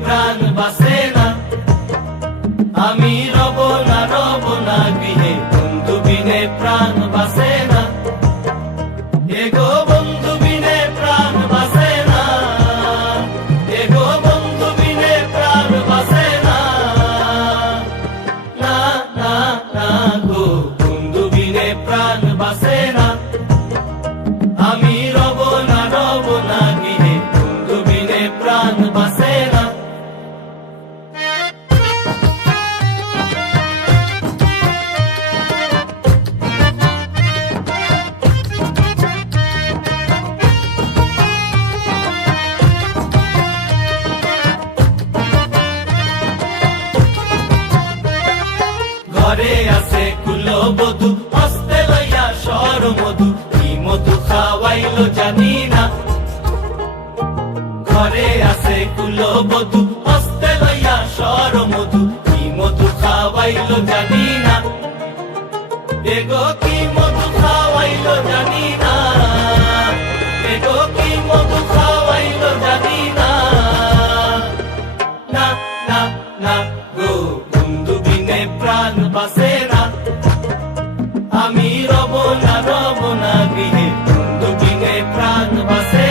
প্রাণ বাসে না, আমি রব না গৃহে, বন্ধু বিনে প্রাণ বাসে না, এগো বন্ধু বিনে প্রাণ বাসে না, এগো বন্ধু বিনে প্রাণ বাসে না, না না না গো বন্ধু বিনে প্রাণ বাসে না, আমি রব না গৃহে, বন্ধু বিনে প্রাণ বাসে না। ঘরে আছে কুলবধূ, হস্তে লইয়া সর মধু, কি মধু খাওয়াইলো জানি না। ঘরে আছে কুলবধূ, হস্তে লইয়া সর মধু, কি মধু খাওয়াইলো জানি না, এগো কি মধু খাওয়াইলো জানি না, এগো কি মধু খাওয়াইলো জানি না, না না না গো বন্ধু বিনে প্রাণ বাসে না, আমি রব না গৃহে, বন্ধু বিনে প্রাণ বাসে